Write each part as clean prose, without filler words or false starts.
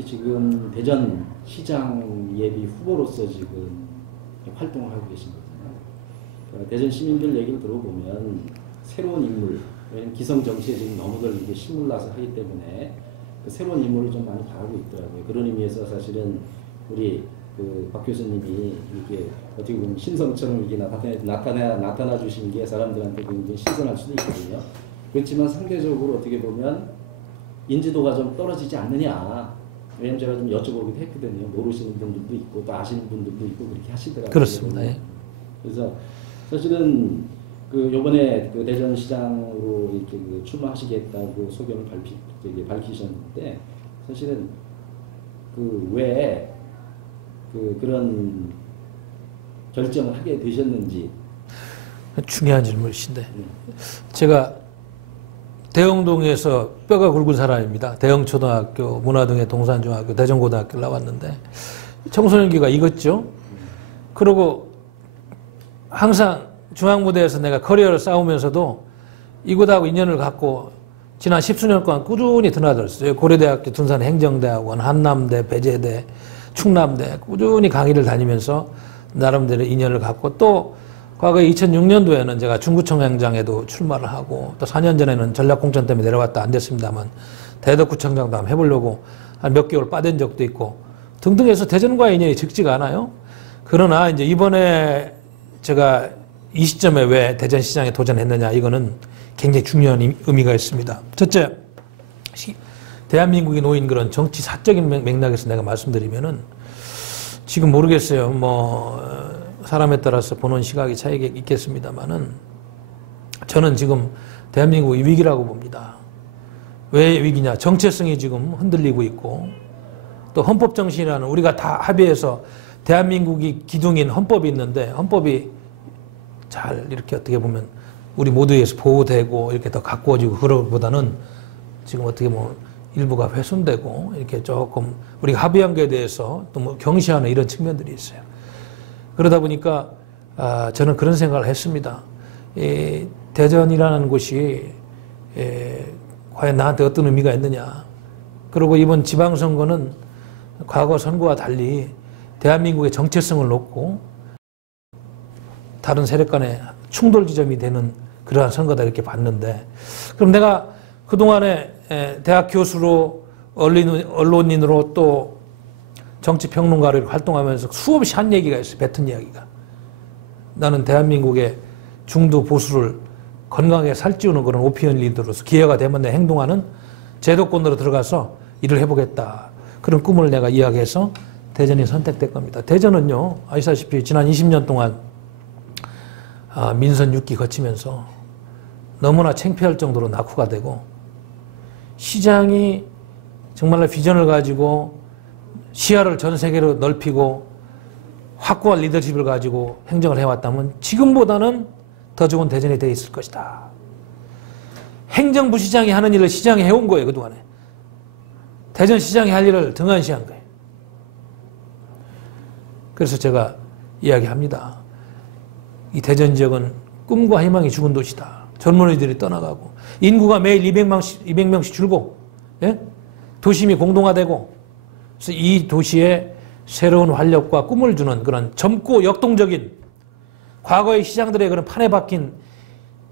지금 대전 시장 예비 후보로서 지금 활동을 하고 계신 거잖아요. 대전 시민들 얘기를 들어보면 새로운 인물, 왜냐면 기성 정치에 지금 너무들 이게 신물나서 하기 때문에 그 새로운 인물을 좀 많이 바라고 있더라고요. 그런 의미에서 사실은 우리 박 교수님이 이렇게 어떻게 보면 신성처럼 이렇게 나타나 주신 게 사람들한테 굉장히 신선할 수도 있거든요. 그렇지만 상대적으로 어떻게 보면 인지도가 좀 떨어지지 않느냐. 왜냐면 제가 좀 여쭤보기도 했거든요. 모르시는 분들도 있고 또 아시는 분들도 있고 그렇게 하시더라고요. 그렇습니다. 예. 그래서 사실은 요번에 대전시장으로 이렇게 출마하시겠다고 소견을 밝히셨는데 사실은 왜 그런 결정을 하게 되셨는지. 중요한 질문이신데 제가 대형동에서 뼈가 굵은 사람입니다. 대형초등학교, 문화동의 동산중학교, 대전고등학교를 나왔는데 청소년기가 익었죠. 그리고 항상 중앙무대에서 내가 커리어를 쌓으면서도 이곳하고 인연을 갖고 지난 10수년간 꾸준히 드나들었어요. 고려대학교, 둔산행정대학원, 한남대, 배재대, 충남대 꾸준히 강의를 다니면서 나름대로 인연을 갖고 또 과거에 2006년도에는 제가 중구청장에도 출마를 하고 또 4년 전에는 전략공천 때문에 내려왔다 안 됐습니다만 대덕구청장도 한번 해보려고 한 몇 개월 빠진 적도 있고 등등 해서 대전과의 인연이 적지가 않아요. 그러나 이제 이번에 제가 이 시점에 왜 대전시장에 도전했느냐 이거는 굉장히 중요한 의미가 있습니다. 첫째, 대한민국이 놓인 그런 정치 사적인 맥락에서 내가 말씀드리면은 지금 모르겠어요. 사람에 따라서 보는 시각이 차이가 있겠습니다만은 저는 지금 대한민국의 위기라고 봅니다. 왜 위기냐? 정체성이 지금 흔들리고 있고 또 헌법정신이라는 우리가 다 합의해서 대한민국이 기둥인 헌법이 있는데 헌법이 잘 이렇게 어떻게 보면 우리 모두에서 보호되고 이렇게 더 가꾸어지고 그러기보다는 지금 어떻게 보면 일부가 훼손되고 이렇게 조금 우리가 합의한 것에 대해서 또 경시하는 이런 측면들이 있어요. 그러다 보니까 저는 그런 생각을 했습니다. 대전이라는 곳이 과연 나한테 어떤 의미가 있느냐. 그리고 이번 지방선거는 과거 선거와 달리 대한민국의 정체성을 놓고 다른 세력 간의 충돌 지점이 되는 그러한 선거다 이렇게 봤는데 그럼 내가 그동안에 대학 교수로 언론인으로 또 정치평론가로 활동하면서 수없이 한 얘기가 있어요. 뱉은 이야기가. 나는 대한민국의 중도 보수를 건강하게 살찌우는 그런 오피니언 리더로서 기회가 되면 내 행동하는 제도권으로 들어가서 일을 해보겠다. 그런 꿈을 내가 이야기해서 대전이 선택될 겁니다. 대전은요. 아시다시피 지난 20년 동안 민선 6기 거치면서 너무나 창피할 정도로 낙후가 되고 시장이 정말로 비전을 가지고 시야를 전 세계로 넓히고 확고한 리더십을 가지고 행정을 해왔다면 지금보다는 더 좋은 대전이 되어 있을 것이다. 행정부시장이 하는 일을 시장이 해온 거예요. 그동안에. 대전시장이 할 일을 등한시한 거예요. 그래서 제가 이야기합니다. 이 대전 지역은 꿈과 희망이 죽은 도시다. 젊은이들이 떠나가고 인구가 매일 200명씩 줄고 예? 도심이 공동화되고 그래서 이 도시에 새로운 활력과 꿈을 주는 그런 젊고 역동적인 과거의 시장들의 그런 판에 박힌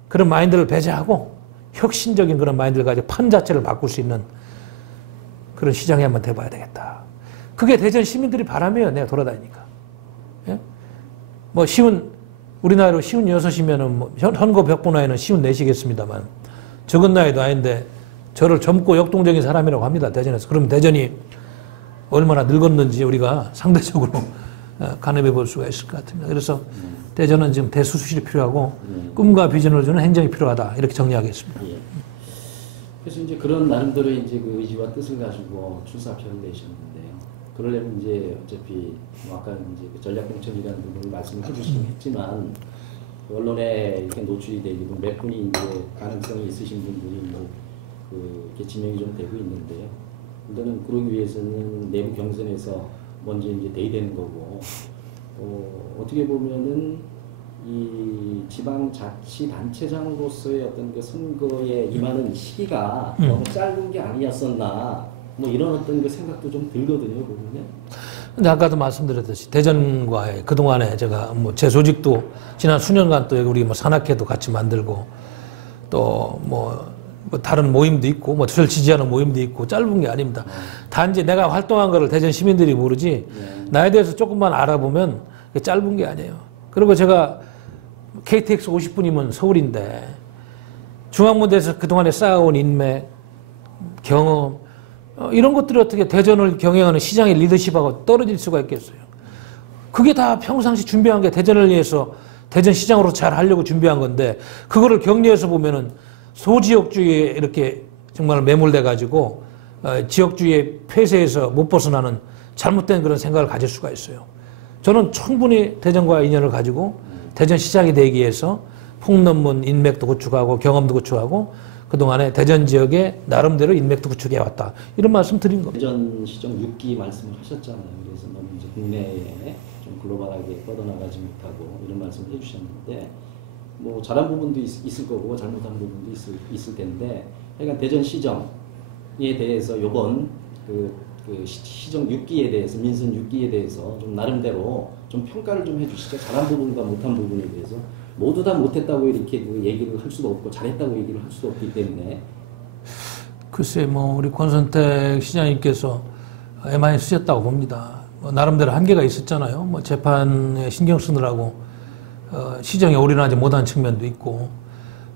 그런 마인드를 배제하고 혁신적인 그런 마인드를 가지고 판 자체를 바꿀 수 있는 그런 시장이 한번 돼봐야 되겠다. 그게 대전 시민들이 바람이에요. 내가 돌아다니니까. 예? 우리 나이로 56이면은 현고 벽보 나이는 54시겠습니다만 적은 나이도 아닌데 저를 젊고 역동적인 사람이라고 합니다. 대전에서. 그러면 대전이 얼마나 늙었는지 우리가 상대적으로 가늠해 볼 수가 있을 것 같습니다. 그래서 대전은 지금 대수술이 필요하고 꿈과 비전을 주는 행정이 필요하다. 이렇게 정리하겠습니다. 예. 그래서 이제 그런 나름대로 이제 그 의지와 뜻을 가지고 출사표를 내셨는데요. 그러려면 이제 어차피 아까 이제 전략공천이라는 부분을 말씀을 해주시긴 했지만 언론에 이렇게 노출이 되고 몇 분이 이제 가능성이 있으신 분들이 이렇게 지명이 좀 되고 있는데요. 일단은 그러기 위해서는 내부 경선에서 먼저 이제 대의되는 거고, 어떻게 보면은 이 지방자치단체장으로서의 어떤 그 선거에 임하는 시기가 너무 짧은 게 아니었었나 뭐 이런 어떤 그 생각도 좀 들거든요, 보면요. 근데 아까도 말씀드렸듯이 대전과의 그동안에 제가 뭐 제 조직도 지난 수년간 또 우리 뭐 산악회도 같이 만들고 또 뭐 다른 모임도 있고 뭐 저를 지지하는 모임도 있고 짧은 게 아닙니다. 단지 내가 활동한 거를 대전 시민들이 모르지 나에 대해서 조금만 알아보면 그게 짧은 게 아니에요. 그리고 제가 KTX 50분이면 서울인데 중앙무대에서 그동안에 쌓아온 인맥, 경험 이런 것들이 어떻게 대전을 경영하는 시장의 리더십하고 떨어질 수가 있겠어요. 그게 다 평상시 준비한 게 대전을 위해서 대전 시장으로 잘 하려고 준비한 건데 그거를 격리해서 보면은 소지역주의에 이렇게 정말 매몰돼 가지고 지역주의의 폐쇄에서 못 벗어나는 잘못된 그런 생각을 가질 수가 있어요. 저는 충분히 대전과 인연을 가지고 대전 시장이 되기 위해서 폭넘문 인맥도 구축하고 경험도 구축하고 그동안에 대전 지역에 나름대로 인맥도 구축해 왔다. 이런 말씀 드린 겁니다. 대전 시정 6기 말씀을 하셨잖아요. 그래서 너무 이제 국내에 좀 글로벌하게 뻗어나가지 못하고 이런 말씀을 해주셨는데 뭐 잘한 부분도 있을 거고 잘못한 부분도 있을 텐데 그러니까 대전 시정에 대해서 요번 그 시정 6기에 대해서 민선 6기에 대해서 좀 나름대로 좀 평가를 좀 해주시죠. 잘한 부분과 못한 부분에 대해서 모두 다 못했다고 이렇게 그 얘기를 할 수도 없고 잘했다고 얘기를 할 수도 없기 때문에 글쎄 뭐 우리 권선택 시장님께서 많이 쓰셨다고 봅니다. 뭐 나름대로 한계가 있었잖아요. 뭐 재판에 신경 쓰느라고 시정에 올인하지 못한 측면도 있고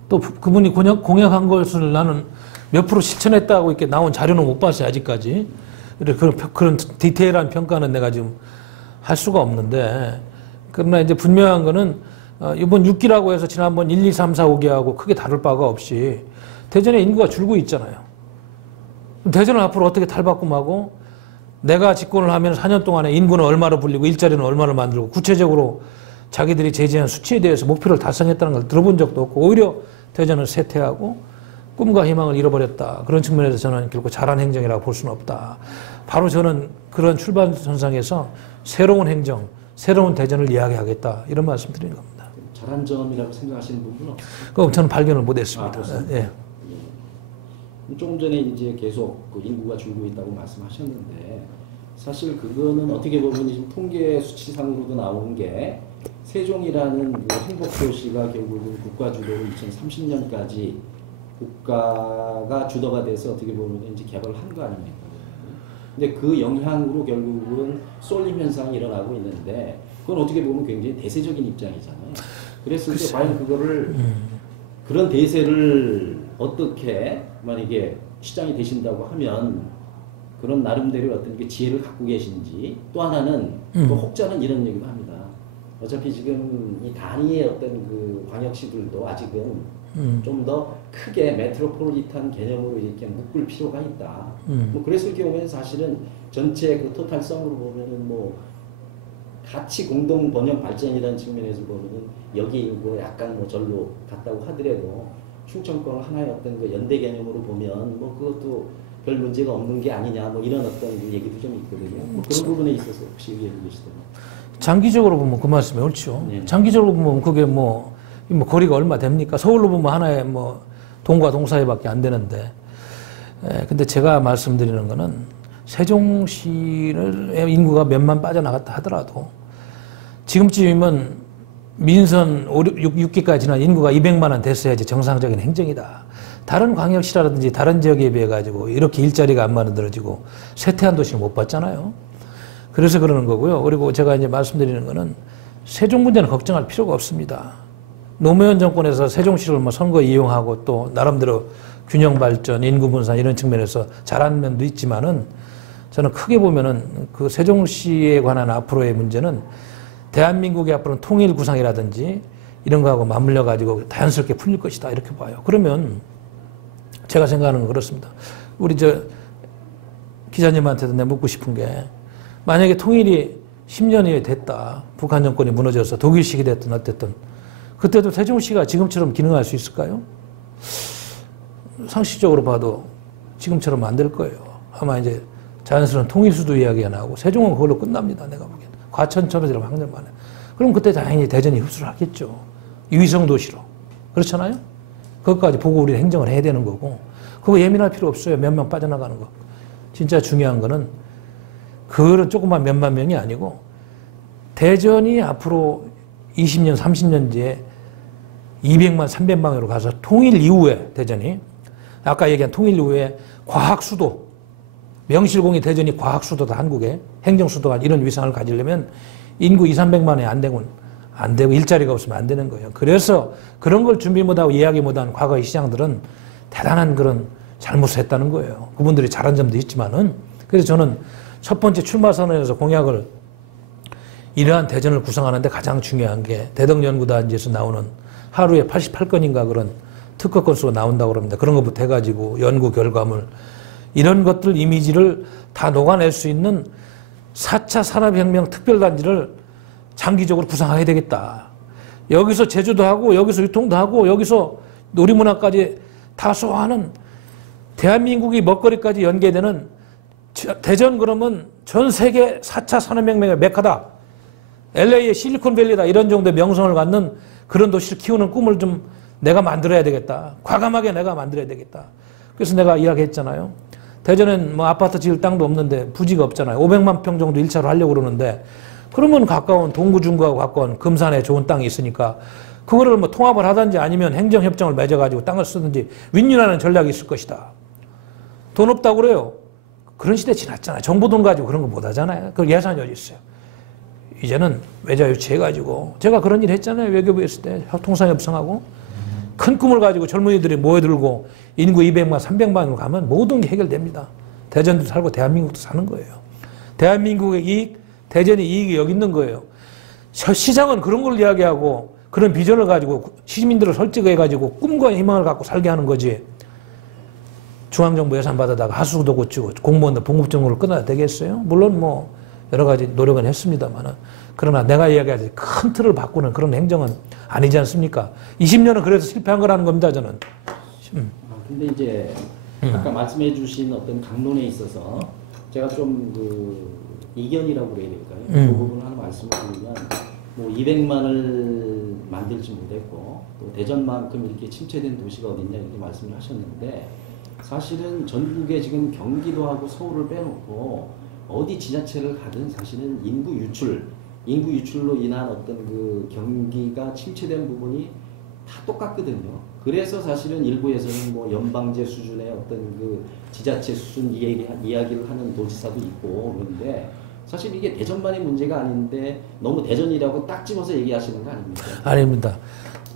또 그분이 공약한 것을 나는 몇 프로 실천했다고 이렇게 나온 자료는 못 봤어요 아직까지. 그런 디테일한 평가는 내가 지금 할 수가 없는데 그러나 이제 분명한 거는 이번 6기라고 해서 지난번 1, 2, 3, 4, 5기하고 크게 다를 바가 없이 대전의 인구가 줄고 있잖아요. 대전을 앞으로 어떻게 탈바꿈하고 내가 집권을 하면 4년 동안에 인구는 얼마로 불리고 일자리는 얼마를 만들고 구체적으로 자기들이 제시한 수치에 대해서 목표를 달성했다는 걸 들어본 적도 없고 오히려 대전은 쇠퇴하고 꿈과 희망을 잃어버렸다. 그런 측면에서 저는 결코 잘한 행정이라고 볼 수는 없다. 바로 저는 그런 출발선상에서 새로운 행정, 새로운 대전을 이야기하겠다. 이런 말씀 드리는 겁니다. 잘한 점이라고 생각하시는 부분은 없어요? 그럼 저는 발견을 못했습니다. 예. 조금 전에 이제 계속 그 인구가 줄고 있다고 말씀하셨는데 사실 그거는 어떻게 보면 지금 통계 수치상으로도 나오는 게 세종이라는 그 행복도시가 결국은 국가 주도로 2030년까지 국가가 주도가 돼서 어떻게 보면 이제 개발을 한 거 아닙니까? 근데 그 영향으로 결국은 쏠림 현상이 일어나고 있는데 그건 어떻게 보면 굉장히 대세적인 입장이잖아요. 그랬을 때 과연 그거를 그런 대세를 어떻게 만약에 시장이 되신다고 하면 그런 나름대로 어떤 게 지혜를 갖고 계신지 또 하나는 또 혹자는 이런 얘기도 합니다. 어차피 지금 이 단위의 어떤 그 광역시들도 아직은 좀 더 크게 메트로폴리탄 개념으로 이렇게 묶을 필요가 있다. 뭐 그랬을 경우에는 사실은 전체 그 토탈성으로 보면은 뭐 같이 공동 번영 발전이라는 측면에서 보면은 여기 인구 약간 뭐 절로 갔다고 하더라도 충청권 하나의 어떤 그 연대 개념으로 보면 뭐 그것도 별 문제가 없는 게 아니냐 뭐 이런 어떤 얘기도 좀 있거든요. 뭐 그런 부분에 있어서 혹시 얘기해 계시다면. 장기적으로 보면 그 말씀이 옳죠. 네. 장기적으로 보면 그게 뭐 거리가 얼마 됩니까? 서울로 보면 하나의 뭐 동과 동사이밖에 안 되는데. 근데 제가 말씀드리는 거는 세종시를 인구가 몇만 빠져나갔다 하더라도 지금쯤이면 민선 6기까지 지난 인구가 200만은 됐어야지 정상적인 행정이다. 다른 광역시라든지 다른 지역에 비해 가지고 이렇게 일자리가 안 만들어지고 쇠퇴한 도시를 못 봤잖아요. 그래서 그러는 거고요. 그리고 제가 이제 말씀드리는 거는 세종 문제는 걱정할 필요가 없습니다. 노무현 정권에서 세종시를 뭐 선거 이용하고 또 나름대로 균형 발전, 인구 분산 이런 측면에서 잘한 면도 있지만은 저는 크게 보면은 그 세종시에 관한 앞으로의 문제는 대한민국의 앞으로는 통일 구상이라든지 이런 거하고 맞물려 가지고 자연스럽게 풀릴 것이다 이렇게 봐요. 그러면 제가 생각하는 건 그렇습니다. 우리 저 기자님한테도 내가 묻고 싶은 게 만약에 통일이 10년이 됐다. 북한 정권이 무너져서 독일식이 됐든 어쨌든 그때도 세종시가 지금처럼 기능할 수 있을까요? 상식적으로 봐도 지금처럼 안 될 거예요. 아마 이제 자연스러운 통일수도 이야기가 나오고 세종은 그걸로 끝납니다. 내가 보기엔. 과천처럼 확률만 해. 그럼 그때 당연히 대전이 흡수를 하겠죠. 위성 도시로. 그렇잖아요? 그것까지 보고 우리는 행정을 해야 되는 거고 그거 예민할 필요 없어요. 몇 명 빠져나가는 거. 진짜 중요한 거는 그거는 조그만 몇만 명이 아니고 대전이 앞으로 20년, 30년 뒤에 200만, 300만으로 가서 통일 이후에 대전이 아까 얘기한 통일 이후에 과학 수도 명실공히 대전이 과학 수도다 한국의 행정 수도가 이런 위상을 가지려면 인구 2, 300만이 안 되고 일자리가 없으면 안 되는 거예요. 그래서 그런 걸 준비 못하고 이야기 못한 과거의 시장들은 대단한 그런 잘못을 했다는 거예요. 그분들이 잘한 점도 있지만은 그래서 저는 첫 번째 출마 선언에서 공약을 이러한 대전을 구성하는데 가장 중요한 게 대덕연구단지에서 나오는 하루에 88건인가 그런 특허 건수가 나온다고 그럽니다. 그런 것부터 해가지고 연구 결과물 이런 것들 이미지를 다 녹아낼 수 있는 4차 산업혁명 특별단지를 장기적으로 구성해야 되겠다. 여기서 제조도 하고 여기서 유통도 하고 여기서 놀이문화까지 다 소화하는 대한민국이 먹거리까지 연계되는 대전 그러면 전 세계 4차 산업혁명의 메카다. LA의 실리콘밸리다. 이런 정도의 명성을 갖는 그런 도시를 키우는 꿈을 좀 내가 만들어야 되겠다. 과감하게 내가 만들어야 되겠다. 그래서 내가 이야기했잖아요. 대전엔 뭐 아파트 지을 땅도 없는데 부지가 없잖아요. 500만 평 정도 1차로 하려고 그러는데 그러면 가까운 동구중구하고 가까운 금산에 좋은 땅이 있으니까 그거를 뭐 통합을 하든지 아니면 행정협정을 맺어가지고 땅을 쓰든지 윈윈하는 전략이 있을 것이다. 돈 없다고 그래요. 그런 시대 지났잖아요. 정부 돈 가지고 그런 거 못 하잖아요. 그 예산이 어디 있어요. 이제는 외자 유치해가지고 제가 그런 일 했잖아요. 외교부에 있을 때 통상협상하고 큰 꿈을 가지고 젊은이들이 모여들고 인구 200만, 300만으로 가면 모든 게 해결됩니다. 대전도 살고 대한민국도 사는 거예요. 대한민국의 이익, 대전의 이익이 여기 있는 거예요. 시장은 그런 걸 이야기하고 그런 비전을 가지고 시민들을 설득해가지고 꿈과 희망을 갖고 살게 하는 거지. 중앙정부 예산 받아다가 하수도 고치고 공무원들 봉급정으로 끊어야 되겠어요? 물론 뭐 여러 가지 노력은 했습니다만은 그러나 내가 이야기하듯이 큰 틀을 바꾸는 그런 행정은 아니지 않습니까? 20년은 그래서 실패한 거라는 겁니다, 저는. 근데 이제 아까 말씀해 주신 어떤 강론에 있어서 제가 좀 그 이견이라고 그래야 될까요? 그 부분 하나 말씀을 드리면 뭐 200만을 만들지 못했고 또 대전만큼 이렇게 침체된 도시가 어딨냐 이렇게 말씀을 하셨는데 사실은 전국에 지금 경기도하고 서울을 빼놓고 어디 지자체를 가든 사실은 인구 유출로 인한 어떤 그 경기가 침체된 부분이 다 똑같거든요. 그래서 사실은 일부에서는 뭐 연방제 수준의 어떤 그 지자체 수준 이야기를 하는 도지사도 있고 그런데 사실 이게 대전만의 문제가 아닌데 너무 대전이라고 딱 집어서 얘기하시는 거 아닙니까? 아닙니다.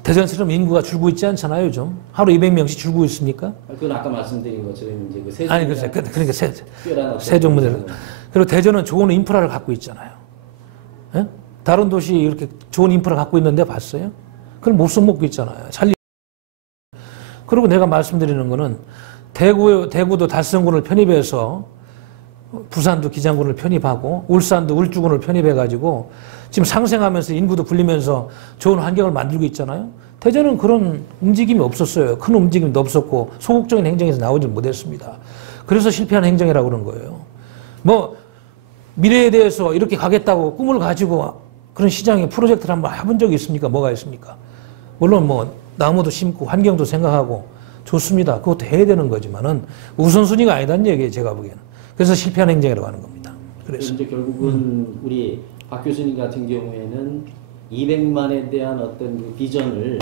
대전처럼 인구가 줄고 있지 않잖아요, 요즘. 하루 200명씩 줄고 있습니까? 그건 아까 말씀드린 것처럼 이제 그 세종 아니, 그러니까 세종 문제는. 그리고 대전은 좋은 인프라를 갖고 있잖아요. 예? 다른 도시 이렇게 좋은 인프라 갖고 있는데 봤어요? 그걸 못 써먹고 있잖아요. 그리고 내가 말씀드리는 거는 대구도 달성군을 편입해서 부산도 기장군을 편입하고 울산도 울주군을 편입해가지고 지금 상생하면서 인구도 불리면서 좋은 환경을 만들고 있잖아요. 대전은 그런 움직임이 없었어요. 큰 움직임도 없었고 소극적인 행정에서 나오지 못했습니다. 그래서 실패한 행정이라고 그런 거예요. 뭐 미래에 대해서 이렇게 가겠다고 꿈을 가지고 그런 시장에 프로젝트를 한번 해본 적이 있습니까? 뭐가 있습니까? 물론 뭐 나무도 심고 환경도 생각하고 좋습니다. 그것도 해야 되는 거지만은 우선순위가 아니다는 얘기예요. 제가 보기에는. 그래서 실패한 행정이라고 하는 겁니다. 그래서 이제 결국은 우리 박 교수님 같은 경우에는 200만에 대한 어떤 그 비전을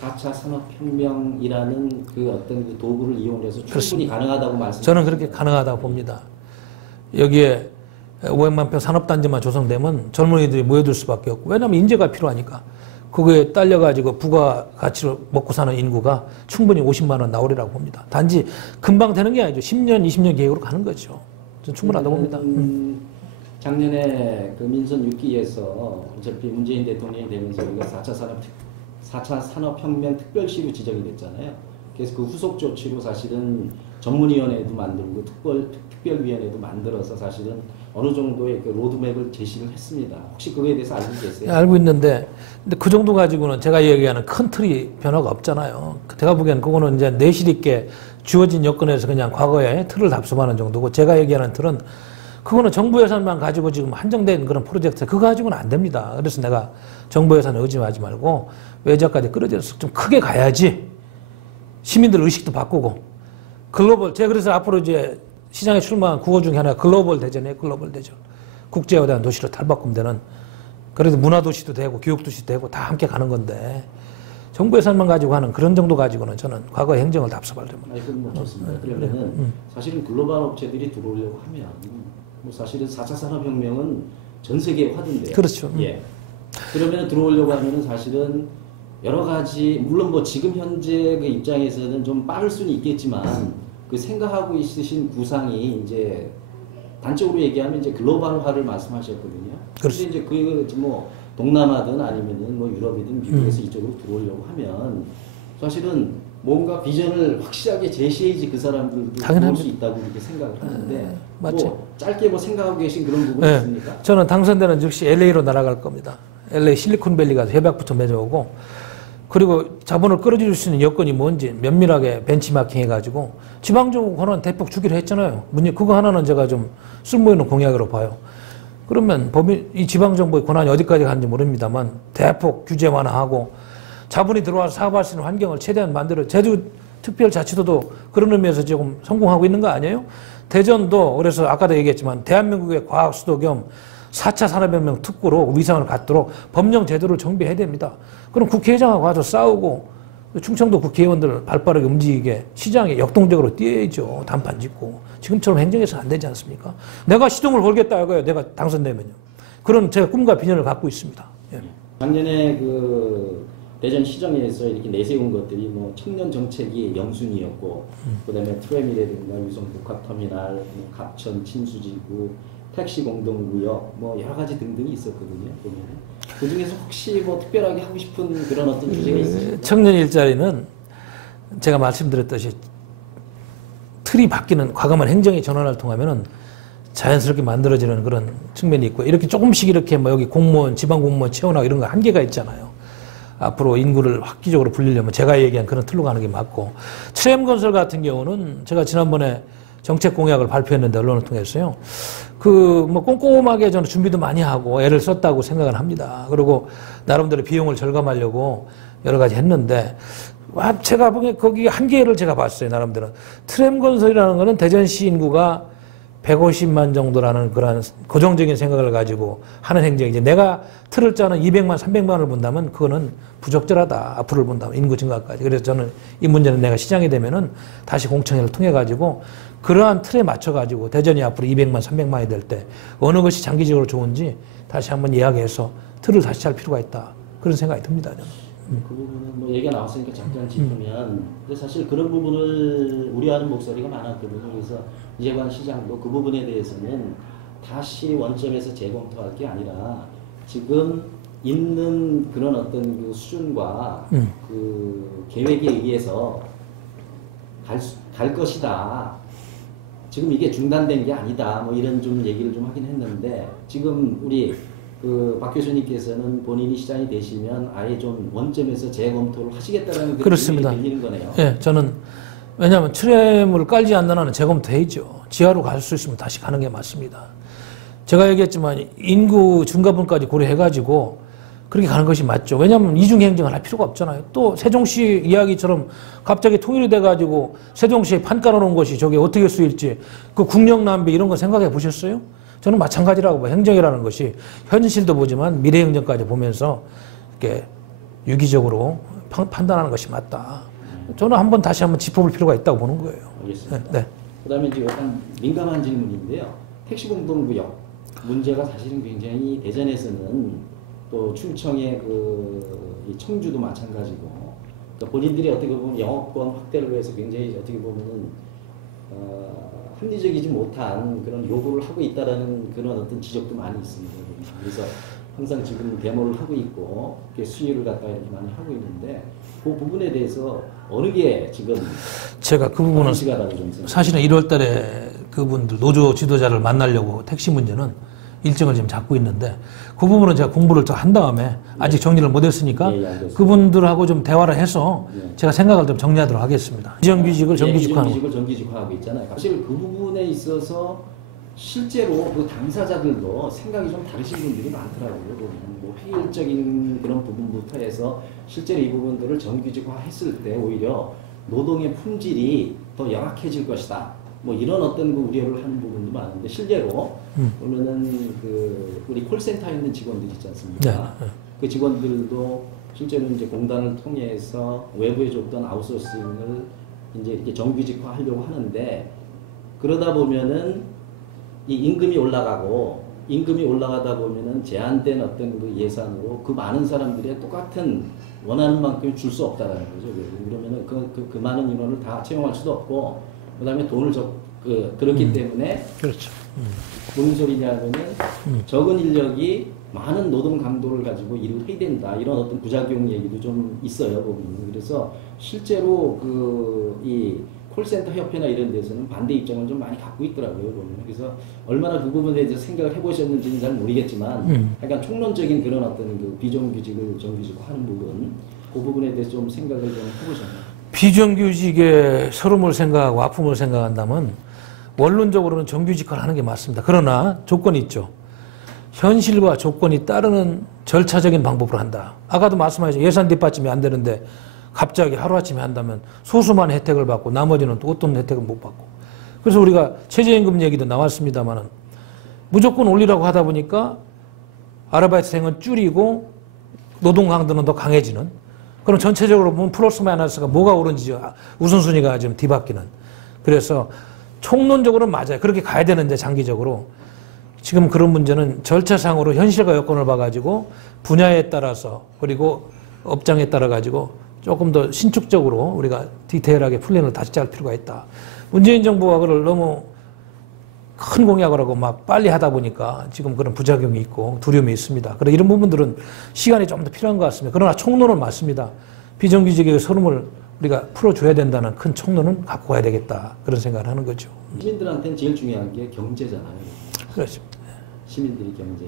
4차 산업혁명이라는 그 어떤 그 도구를 이용해서 충분히 그렇습니다. 가능하다고 말씀. 저는 그렇게 가능하다고 봅니다. 여기에 500만 평 산업단지만 조성되면 젊은이들이 모여들 수밖에 없고 왜냐하면 인재가 필요하니까 그거에 딸려가지고 부가가치로 먹고 사는 인구가 충분히 50만 원 나오리라고 봅니다. 단지 금방 되는 게 아니죠. 10년, 20년 계획으로 가는 거죠. 저는 충분하다고 봅니다. 작년에 그 민선 6기에서 어차피 문재인 대통령이 되면서 우리가 4차 산업혁명 특별시로 지정이 됐잖아요. 그래서 그 후속 조치로 사실은 전문위원회도 만들고 특별위원회도 만들어서 사실은 어느 정도의 그 로드맵을 제시를 했습니다. 혹시 그거에 대해서 알고 계세요? 알고 있는데, 근데 그 정도 가지고는 제가 얘기하는 큰 틀이 변화가 없잖아요. 제가 보기에는 그거는 이제 내실 있게 주어진 여건에서 그냥 과거에 틀을 답습하는 정도고, 제가 얘기하는 틀은 그거는 정부 예산만 가지고 지금 한정된 그런 프로젝트, 그거 가지고는 안 됩니다. 그래서 내가 정부 예산을 의지하지 말고 외자까지 끌어들여서 좀 크게 가야지 시민들 의식도 바꾸고 글로벌, 제가 그래서 앞으로 이제 시장에 출마한 구호 중에 하나가 글로벌 대전이에요. 글로벌 대전. 국제화된 도시로 탈바꿈되는, 그래도 문화도시도 되고 교육도시도 되고 다 함께 가는 건데 정부 예산만 가지고 하는 그런 정도 가지고는 저는 과거 행정을 답습할 됩니다. 그건 뭐 좋습니다. 그러면은 사실은 글로벌 업체들이 들어오려고 하면 뭐 사실은 4차 산업혁명은 전 세계에 화두인데요. 그렇죠. 예. 그러면 들어오려고 하면은 사실은 여러 가지, 물론 뭐 지금 현재 그 입장에서는 좀 빠를 수는 있겠지만 그 생각하고 있으신 구상이 이제 단적으로 얘기하면 이제 글로벌화를 말씀하셨거든요. 그래서 이제 뭐 동남아든 아니면은 뭐 유럽이든 미국에서 이쪽으로 들어오려고 하면 사실은 뭔가 비전을 확실하게 제시해야지 그 사람들도 들어올 수 있다고 이렇게 생각을 하는데 뭐 짧게 뭐 생각하고 계신 그런 부분이 있습니까? 저는 당선되는 즉시 LA로 날아갈 겁니다. LA 실리콘밸리 가서 협약부터 맺어오고, 그리고 자본을 끌어줄 수 있는 여건이 뭔지 면밀하게 벤치마킹 해가지고 지방정부 권한 대폭 주기로 했잖아요. 그거 하나는 제가 좀 쓸모있는 공약으로 봐요. 그러면 이 지방정부의 권한이 어디까지 가는지 모릅니다만 대폭 규제 완화하고 자본이 들어와서 사업할 수 있는 환경을 최대한 만들어, 제주특별자치도도 그런 의미에서 조금 성공하고 있는 거 아니에요? 대전도 그래서 아까도 얘기했지만 대한민국의 과학 수도 겸 4차 산업혁명 특구로 위상을 갖도록 법령 제도를 정비해야 됩니다. 그럼 국회의장하고 가서 싸우고 충청도 국회의원들 발빠르게 움직이게 시장에 역동적으로 뛰어야죠. 단판 짓고. 지금처럼 행정해서는 안 되지 않습니까? 내가 시동을 걸겠다 이거예요. 내가 당선되면요. 그런 제가 꿈과 비전을 갖고 있습니다. 예. 작년에 그 대전 시정에서 이렇게 내세운 것들이 뭐 청년 정책이 영순이었고, 그다음에 트램이라든가 유성 복합터미널, 뭐 갑천 친수지구, 택시 공동구역, 뭐 여러 가지 등등이 있었거든요. 보면은. 그 중에서 혹시 뭐 특별하게 하고 싶은 그런 어떤 주제가 있으실까요? 청년 일자리는 제가 말씀드렸듯이 틀이 바뀌는 과감한 행정의 전환을 통하면은 자연스럽게 만들어지는 그런 측면이 있고, 이렇게 조금씩 이렇게 뭐 여기 공무원, 지방 공무원 채용하고 이런 거 한계가 있잖아요. 앞으로 인구를 획기적으로 불리려면 제가 얘기한 그런 틀로 가는 게 맞고, 트램건설 같은 경우는 제가 지난번에 정책 공약을 발표했는데 언론을 통해서요. 뭐 꼼꼼하게 저는 준비도 많이 하고 애를 썼다고 생각을 합니다. 그리고 나름대로 비용을 절감하려고 여러 가지 했는데, 제가 보기에 거기 한계를 제가 봤어요. 나름대로. 트램건설이라는 거는 대전시 인구가 150만 정도라는 그런 고정적인 생각을 가지고 하는 행정이지, 내가 틀을 짜는 200만, 300만을 본다면 그거는 부적절하다. 앞으로를 본다면 인구 증가까지. 그래서 저는 이 문제는 내가 시장이 되면은 다시 공청회를 통해 가지고 그러한 틀에 맞춰 가지고 대전이 앞으로 200만, 300만이 될 때 어느 것이 장기적으로 좋은지 다시 한번 이야기해서 틀을 다시 짤 필요가 있다. 그런 생각이 듭니다. 저는. 그 부분은 뭐 얘기가 나왔으니까 잠깐 짚으면, 근데 사실 그런 부분을 우려하는 목소리가 많았거든요. 그래서 이재관 시장도 그 부분에 대해서는 다시 원점에서 재검토할 게 아니라 지금 있는 그런 어떤 그 수준과 그 계획에 의해서 갈 것이다. 지금 이게 중단된 게 아니다. 뭐 이런 좀 얘기를 좀 하긴 했는데, 지금 우리 그 박 교수님께서는 본인이 시장이 되시면 아예 좀 원점에서 재검토를 하시겠다라는 그런 얘기가 들리는 거네요. 예, 저는 왜냐하면 트램을 깔지 않는 한은 재검토해야죠. 지하로 갈 수 있으면 다시 가는 게 맞습니다. 제가 얘기했지만 인구 증가분까지 고려해가지고 그렇게 가는 것이 맞죠. 왜냐하면 이중 행정을 할 필요가 없잖아요. 또 세종시 이야기처럼 갑자기 통일이 돼가지고 세종시에 판 깔아놓은 것이 저게 어떻게 쓰일지, 그 국력 낭비 이런 거 생각해 보셨어요? 저는 마찬가지라고 봐요. 행정이라는 것이 현실도 보지만 미래 행정까지 보면서 이렇게 유기적으로 판단하는 것이 맞다. 저는 다시 한번 짚어볼 필요가 있다고 보는 거예요. 알겠습니다. 네. 그다음에 이제 약간 민감한 질문인데요. 택시 공동구역 문제가 사실은 굉장히 대전에서는 또 충청의 이 청주도 마찬가지고, 그러니까 본인들이 어떻게 보면 영업권 확대를 위해서 굉장히 어떻게 보면은 합리적이지 못한 그런 요구를 하고 있다라는 그런 어떤 지적도 많이 있습니다. 그래서 항상 지금 데모를 하고 있고 수위를 갖다 이렇게 많이 하고 있는데, 그 부분에 대해서 어느 게 지금 제가 그 부분은 사실은 1월달에 그분들 노조 지도자를 만나려고 택시 문제는 일정을 지금 잡고 있는데, 그 부분은 제가 공부를 더 한 다음에 아직 정리를 못했으니까 그분들하고 좀 대화를 해서 제가 생각을 좀 정리하도록 하겠습니다. 비정규직을 정규직화하고 있잖아요. 사실 그 부분에 있어서 실제로 그 당사자들도 생각이 좀 다르신 분들이 많더라고요. 뭐 회의적인 그런 부분부터 해서 실제로 이 부분들을 정규직화했을 때 오히려 노동의 품질이 더 열악해질 것이다. 뭐 이런 어떤 그 우려를 하는 부분도 많은데 실제로 보면은 그 우리 콜센터에 있는 직원들 있지 않습니까? 네. 그 직원들도 실제로 이제 공단을 통해서 외부에 줬던 아웃소싱을 이제 이렇게 정규직화 하려고 하는데 그러다 보면은 이 임금이 올라가다 보면은 제한된 어떤 그 예산으로 그 많은 사람들의 똑같은 원하는 만큼 줄 수 없다라는 거죠. 그러면은 그 많은 인원을 다 채용할 수도 없고 그다음에 돈을 그렇기 때문에 그렇죠. 무슨 소리냐면은 적은 인력이 많은 노동 강도를 가지고 일을 해야 된다 이런 어떤 부작용 얘기도 좀 있어요 보면. 그래서 실제로 이 콜센터 협회나 이런 데서는 반대 입장을 좀 많이 갖고 있더라고요 보면. 그래서 얼마나 그 부분에 대해서 생각을 해보셨는지는 잘 모르겠지만 약간 총론적인 그런 어떤 그 비정규직을 정규직화하는 부분 그 부분에 대해서 좀 생각을 좀 해보셨나요? 비정규직의 서름을 생각하고 아픔을 생각한다면 원론적으로는 정규직화를 하는 게 맞습니다. 그러나 조건이 있죠. 현실과 조건이 따르는 절차적인 방법으로 한다. 아까도 말씀하셨죠. 예산 뒷받침이 안 되는데 갑자기 하루아침에 한다면 소수만 혜택을 받고 나머지는 또 어떤 혜택을 못 받고. 그래서 우리가 최저임금 얘기도 나왔습니다만 무조건 올리라고 하다 보니까 아르바이트생은 줄이고 노동 강도는 더 강해지는. 그럼 전체적으로 보면 플러스 마이너스가 뭐가 옳은지 우선순위가 좀 뒤바뀌는. 그래서 총론적으로는 맞아요. 그렇게 가야 되는데 장기적으로 지금 그런 문제는 절차상으로 현실과 여건을 봐가지고 분야에 따라서 그리고 업장에 따라 가지고 조금 더 신축적으로 우리가 디테일하게 플랜을 다시 짤 필요가 있다. 문재인 정부가 그걸 너무 큰 공약을 하고 막 빨리 하다 보니까 지금 그런 부작용이 있고 두려움이 있습니다. 그래서 이런 부분들은 시간이 좀 더 필요한 것 같습니다. 그러나 총론은 맞습니다. 비정규직의 서름을 우리가 풀어줘야 된다는 큰 총론은 갖고 가야 되겠다. 그런 생각을 하는 거죠. 시민들한테는 제일 중요한 게 경제잖아요. 그렇습니다. 시민들이 경제.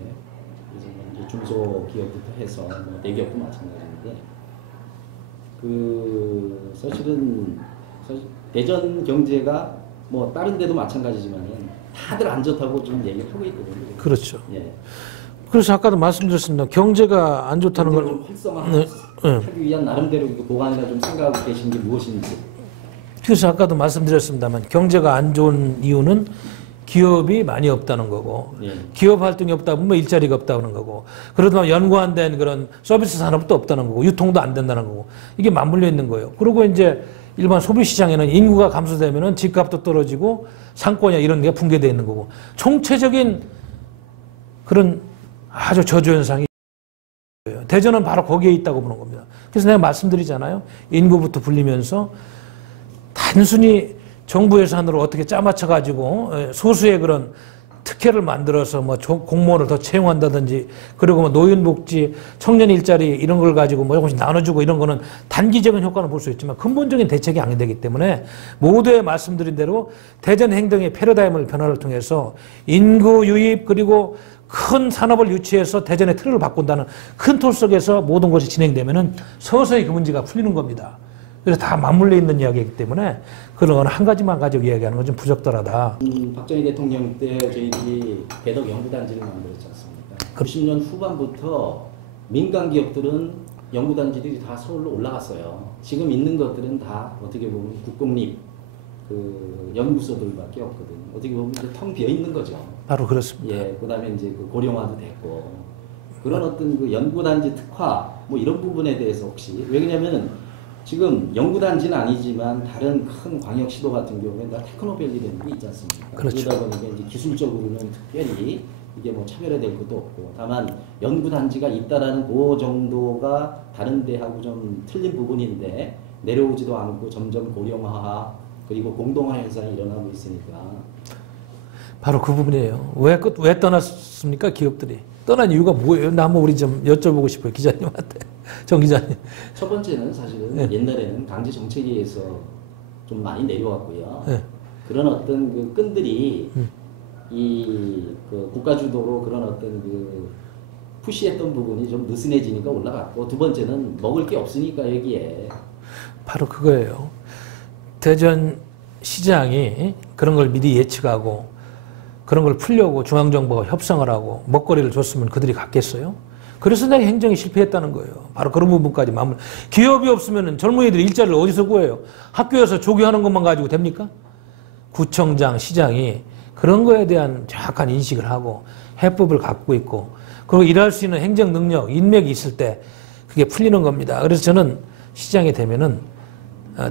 그래서 이제 중소기업부터 해서 뭐 대기업도 마찬가지인데 사실은 대전 경제가 뭐 다른 데도 마찬가지지만은 다들 안 좋다고 좀 얘기를 하고 있거든요. 그렇죠. 예. 그래서 아까도 말씀드렸습니다. 경제가 안 좋다는 걸 좀 활성화하기 위한 나름대로 보관이나 좀 생각하고 계신 게 무엇인지. 그래서 아까도 말씀드렸습니다만 경제가 안 좋은 이유는 기업이 많이 없다는 거고 예. 기업 활동이 없다 보면 일자리가 없다는 거고 그러다 보면 연관된 그런 서비스 산업도 없다는 거고 유통도 안 된다는 거고 이게 맞물려 있는 거예요. 그리고 이제 일반 소비 시장에는 인구가 감소되면은 집값도 떨어지고 상권이나 이런 게 붕괴되어 있는 거고 총체적인 그런 아주 저조현상이 있어요. 대전은 바로 거기에 있다고 보는 겁니다. 그래서 내가 말씀드리잖아요. 인구부터 불리면서 단순히 정부 예산으로 어떻게 짜맞춰가지고 소수의 그런 특혜를 만들어서 뭐 공무원을 더 채용한다든지 그리고 뭐 노인복지, 청년 일자리 이런 걸 가지고 뭐 조금씩 나눠주고 이런 거는 단기적인 효과는 볼 수 있지만 근본적인 대책이 안 되기 때문에 모두의 말씀드린 대로 대전 행정의 패러다임을 변화를 통해서 인구 유입 그리고 큰 산업을 유치해서 대전의 틀을 바꾼다는 큰 틀 속에서 모든 것이 진행되면은 서서히 그 문제가 풀리는 겁니다. 그래서 다 맞물려 있는 이야기이기 때문에 그런 한 가지만 가지고 이야기하는 건 좀 부적절하다. 박정희 대통령 때 저희들이 배덕 연구단지를 만들었지 않습니까? 90년 후반부터 민간 기업들은 연구단지들이 다 서울로 올라갔어요. 지금 있는 것들은 다 어떻게 보면 국공립 그 연구소들밖에 없거든요. 어떻게 보면 이제 텅 비어 있는 거죠. 바로 그렇습니다. 예, 그다음에 이제 그 고령화도 됐고 그런 어떤 그 연구단지 특화 뭐 이런 부분에 대해서 혹시 왜냐면은 지금 연구단지는 아니지만 다른 큰 광역시도 같은 경우에 다 테크노밸리라는 게 있지 않습니까? 그렇죠. 그러다 보니까 이제 기술적으로는 특별히 이게 뭐 차별화될 것도 없고 다만 연구단지가 있다라는 그 정도가 다른 데하고 좀 틀린 부분인데 내려오지도 않고 점점 고령화 그리고 공동화 현상이 일어나고 있으니까 바로 그 부분이에요. 왜 떠났습니까? 기업들이. 떠난 이유가 뭐예요? 나 한번 우리 좀 여쭤보고 싶어요. 기자님한테. 정 기자님. 첫 번째는 사실은 네. 옛날에는 강제 정책에 의해서 좀 많이 내려왔고요. 네. 그런 어떤 그 끈들이 그 국가 주도로 그런 어떤 그 푸시했던 부분이 좀 느슨해지니까 올라갔고 두 번째는 먹을 게 없으니까 여기에 바로 그거예요. 대전 시장이 그런 걸 미리 예측하고 그런 걸 풀려고 중앙정부가 협상을 하고 먹거리를 줬으면 그들이 갔겠어요? 그래서 내가 행정이 실패했다는 거예요. 바로 그런 부분까지 마무리. 기업이 없으면 젊은이들이 일자리를 어디서 구해요? 학교에서 조교하는 것만 가지고 됩니까? 구청장, 시장이 그런 거에 대한 정확한 인식을 하고 해법을 갖고 있고 그리고 일할 수 있는 행정 능력, 인맥이 있을 때 그게 풀리는 겁니다. 그래서 저는 시장이 되면은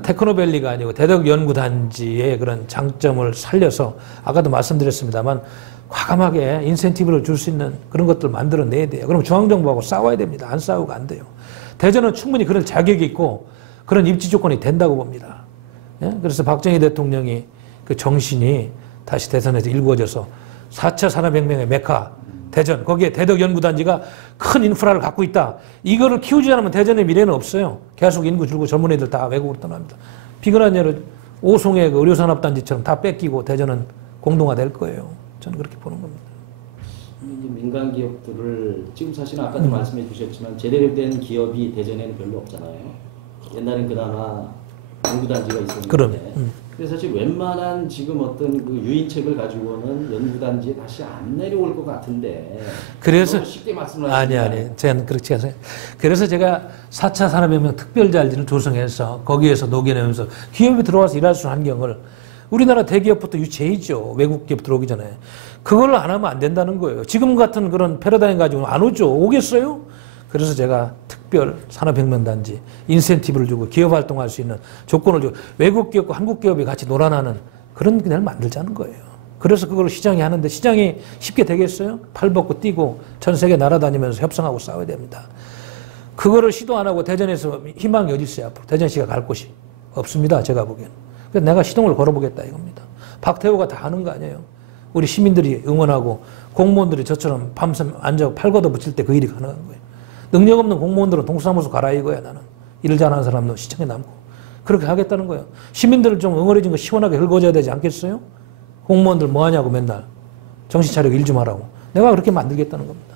테크노밸리가 아니고 대덕연구단지의 그런 장점을 살려서 아까도 말씀드렸습니다만 과감하게 인센티브를 줄 수 있는 그런 것들을 만들어내야 돼요. 그럼 중앙정부하고 싸워야 됩니다. 안 싸우고 안 돼요. 대전은 충분히 그런 자격이 있고 그런 입지 조건이 된다고 봅니다. 예? 그래서 박정희 대통령이 그 정신이 다시 대선에서 일구어져서 4차 산업혁명의 메카 대전, 거기에 대덕연구단지가 큰 인프라를 갖고 있다. 이거를 키우지 않으면 대전의 미래는 없어요. 계속 인구 줄고 젊은 애들 다 외국으로 떠납니다. 비근한 예를 오송의 그 의료산업단지처럼 다 뺏기고 대전은 공동화될 거예요. 저는 그렇게 보는 겁니다. 민간 기업들을 지금 사실은 아까도 말씀해 주셨지만 제대로 된 기업이 대전에는 별로 없잖아요. 옛날엔 그나마 연구단지가 있었는데 그러면 그래서 사실 웬만한 지금 어떤 그 유인책을 가지고는 연구단지에 다시 안 내려올 것 같은데 그래서 너무 쉽게 말씀을 하시니까 아니 제가 그렇지 않아요. 그래서 제가 4차 산업혁명 특별자리를 조성해서 거기에서 녹여내면서 기업이 들어와서 일할 수 있는 환경을 우리나라 대기업부터 유치해야죠. 외국 기업 들어오기 전에. 그걸 안 하면 안 된다는 거예요. 지금 같은 그런 패러다임 가지고는 안 오죠. 오겠어요? 그래서 제가 특별 산업혁명단지 인센티브를 주고 기업 활동할 수 있는 조건을 주고 외국 기업과 한국 기업이 같이 놀아나는 그런 그냥 만들자는 거예요. 그래서 그걸 시장이 하는데 시장이 쉽게 되겠어요? 팔 벗고 뛰고 전 세계 날아다니면서 협상하고 싸워야 됩니다. 그거를 시도 안 하고 대전에서 희망이 어디 있어요? 앞으로 대전시가 갈 곳이 없습니다. 제가 보기에는. 그래서 내가 시동을 걸어보겠다 이겁니다. 박태호가 다 하는 거 아니에요. 우리 시민들이 응원하고 공무원들이 저처럼 밤새 앉아 팔 걷어붙일 때 그 일이 가능한 거예요. 능력 없는 공무원들은 동사무소 가라 이거야 나는. 일을 잘하는 사람도 시청에 남고. 그렇게 하겠다는 거예요. 시민들을 좀 응어리진 거 시원하게 긁어줘야 되지 않겠어요? 공무원들 뭐 하냐고 맨날. 정신 차리고 일 좀 하라고. 내가 그렇게 만들겠다는 겁니다.